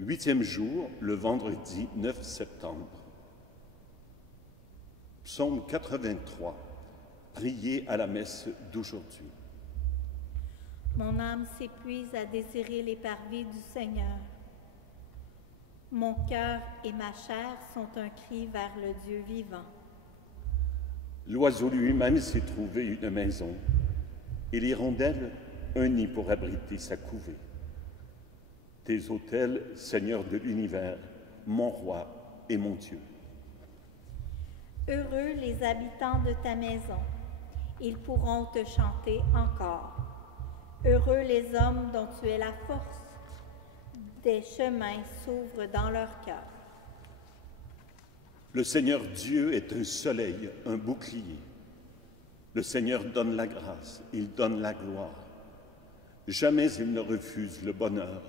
8e jour, le vendredi 9 septembre. Psaume 83, priez à la messe d'aujourd'hui. Mon âme s'épuise à désirer les parvis du Seigneur. Mon cœur et ma chair sont un cri vers le Dieu vivant. L'oiseau lui-même s'est trouvé une maison, et l'hirondelle un nid pour abriter sa couvée. Tes autels, Seigneur de l'univers, mon roi et mon Dieu. Heureux les habitants de ta maison, ils pourront te chanter encore. Heureux les hommes dont tu es la force, des chemins s'ouvrent dans leur cœur. Le Seigneur Dieu est un soleil, un bouclier. Le Seigneur donne la grâce, il donne la gloire. Jamais il ne refuse le bonheur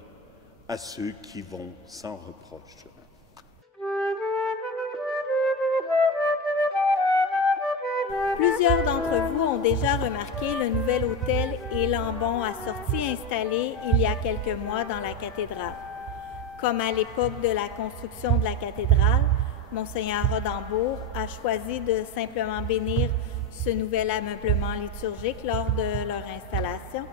à ceux qui vont sans reproche. Plusieurs d'entre vous ont déjà remarqué le nouvel autel et lambon assorti installé il y a quelques mois dans la cathédrale. Comme à l'époque de la construction de la cathédrale, Monseigneur Rodambourg a choisi de simplement bénir ce nouvel ameublement liturgique lors de leur installation,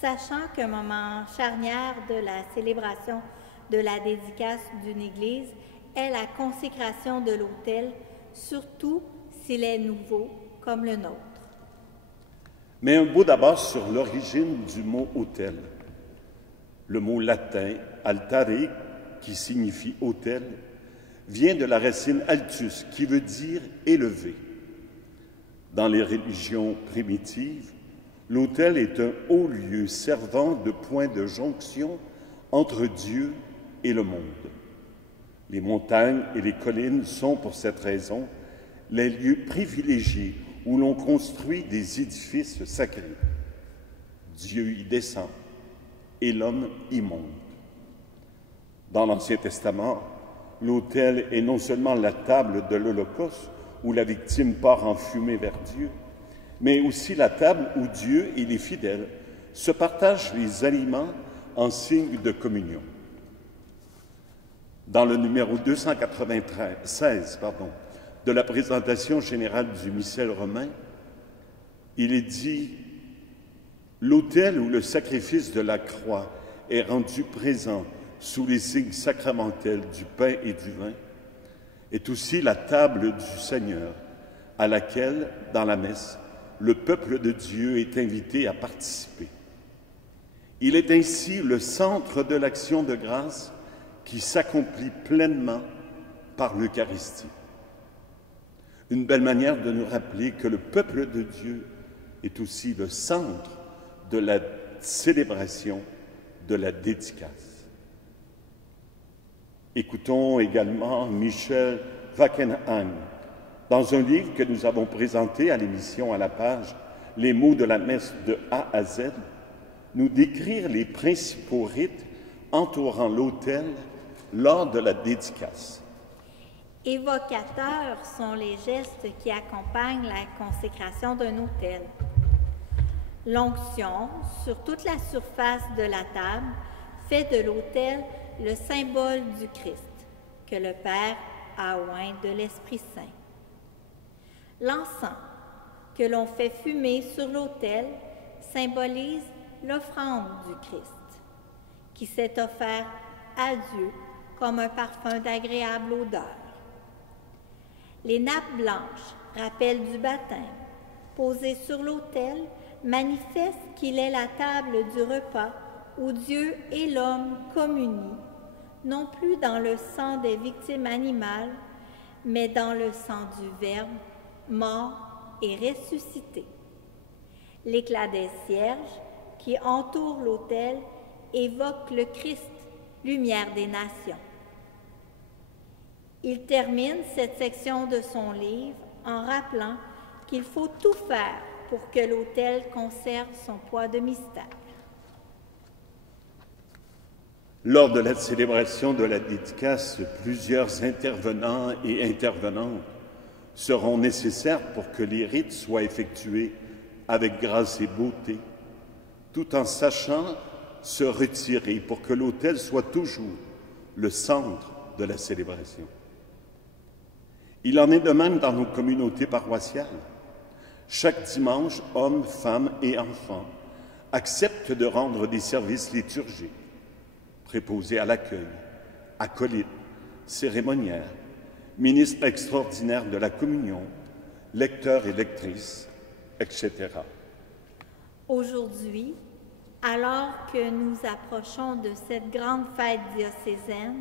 sachant qu'un moment charnière de la célébration de la dédicace d'une église est la consécration de l'autel, surtout s'il est nouveau comme le nôtre. Mais un mot d'abord sur l'origine du mot autel. Le mot latin altare, qui signifie autel, vient de la racine altus, qui veut dire élevé. Dans les religions primitives, l'autel est un haut lieu servant de point de jonction entre Dieu et le monde. Les montagnes et les collines sont, pour cette raison, les lieux privilégiés où l'on construit des édifices sacrés. Dieu y descend et l'homme y monte. Dans l'Ancien Testament, l'autel est non seulement la table de l'Holocauste, où la victime part en fumée vers Dieu, mais aussi la table où Dieu et les fidèles se partagent les aliments en signe de communion. Dans le numéro 296 de la présentation générale du missel romain, il est dit « L'autel où le sacrifice de la croix est rendu présent sous les signes sacramentels du pain et du vin, est aussi la table du Seigneur, à laquelle, dans la messe, le peuple de Dieu est invité à participer. Il est ainsi le centre de l'action de grâce qui s'accomplit pleinement par l'Eucharistie. Une belle manière de nous rappeler que le peuple de Dieu est aussi le centre de la célébration de la dédicace. Écoutons également Michel Wackenheim, dans un livre que nous avons présenté à l'émission à la page « Les mots de la messe de A à Z », nous décrire les principaux rites entourant l'autel lors de la dédicace. Évocateurs sont les gestes qui accompagnent la consécration d'un autel. L'onction sur toute la surface de la table fait de l'autel le symbole du Christ, que le Père a oint de l'Esprit Saint. L'encens que l'on fait fumer sur l'autel symbolise l'offrande du Christ, qui s'est offert à Dieu comme un parfum d'agréable odeur. Les nappes blanches, rappellent du baptême, posées sur l'autel, manifestent qu'il est la table du repas où Dieu et l'homme communient, non plus dans le sang des victimes animales, mais dans le sang du Verbe, mort et ressuscité. L'éclat des cierges qui entourent l'autel évoque le Christ, lumière des nations. Il termine cette section de son livre en rappelant qu'il faut tout faire pour que l'autel conserve son poids de mystère. Lors de la célébration de la dédicace, plusieurs intervenants et intervenantes seront nécessaires pour que les rites soient effectués avec grâce et beauté, tout en sachant se retirer pour que l'autel soit toujours le centre de la célébration. Il en est de même dans nos communautés paroissiales. Chaque dimanche, hommes, femmes et enfants acceptent de rendre des services liturgiques, préposés à l'accueil, acolytes, cérémoniaires, ministres extraordinaires de la communion, lecteurs et lectrices, etc. Aujourd'hui, alors que nous approchons de cette grande fête diocésaine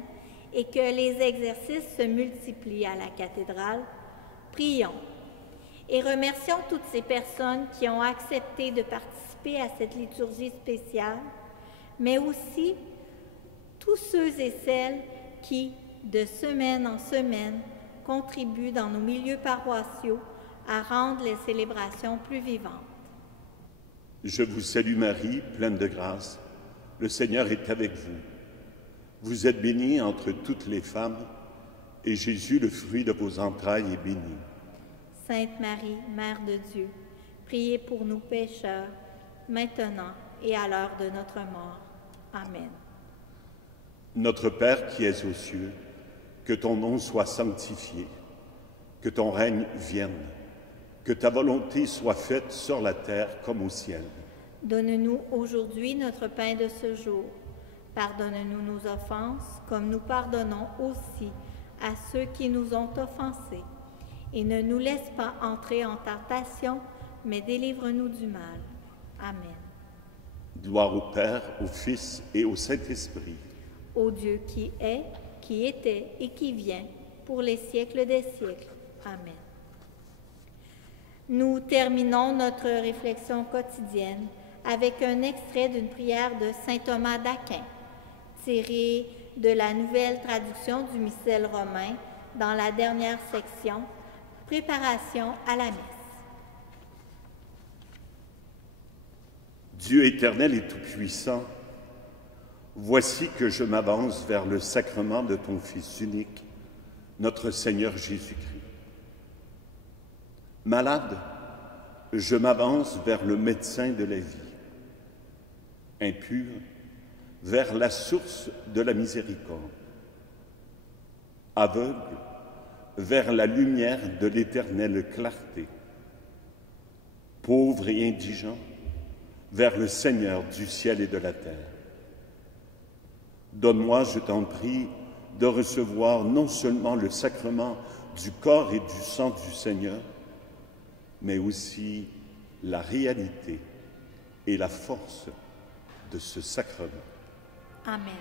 et que les exercices se multiplient à la cathédrale, prions et remercions toutes ces personnes qui ont accepté de participer à cette liturgie spéciale, mais aussi tous ceux et celles qui, de semaine en semaine, contribuent dans nos milieux paroissiaux à rendre les célébrations plus vivantes. Je vous salue Marie, pleine de grâce. Le Seigneur est avec vous. Vous êtes bénie entre toutes les femmes, et Jésus, le fruit de vos entrailles, est béni. Sainte Marie, Mère de Dieu, priez pour nous pécheurs, maintenant et à l'heure de notre mort. Amen. Notre Père qui es aux cieux, que ton nom soit sanctifié, que ton règne vienne, que ta volonté soit faite sur la terre comme au ciel. Donne-nous aujourd'hui notre pain de ce jour. Pardonne-nous nos offenses, comme nous pardonnons aussi à ceux qui nous ont offensés. Et ne nous laisse pas entrer en tentation, mais délivre-nous du mal. Amen. Gloire au Père, au Fils et au Saint-Esprit. Ô Dieu qui est, qui était et qui vient, pour les siècles des siècles. Amen. Nous terminons notre réflexion quotidienne avec un extrait d'une prière de saint Thomas d'Aquin, tiré de la nouvelle traduction du missel romain dans la dernière section, Préparation à la messe. Dieu éternel et tout-puissant, voici que je m'avance vers le sacrement de ton Fils unique, notre Seigneur Jésus-Christ. Malade, je m'avance vers le médecin de la vie. Impur, vers la source de la miséricorde. Aveugle, vers la lumière de l'éternelle clarté. Pauvre et indigent, vers le Seigneur du ciel et de la terre. Donne-moi, je t'en prie, de recevoir non seulement le sacrement du corps et du sang du Seigneur, mais aussi la réalité et la force de ce sacrement. Amen.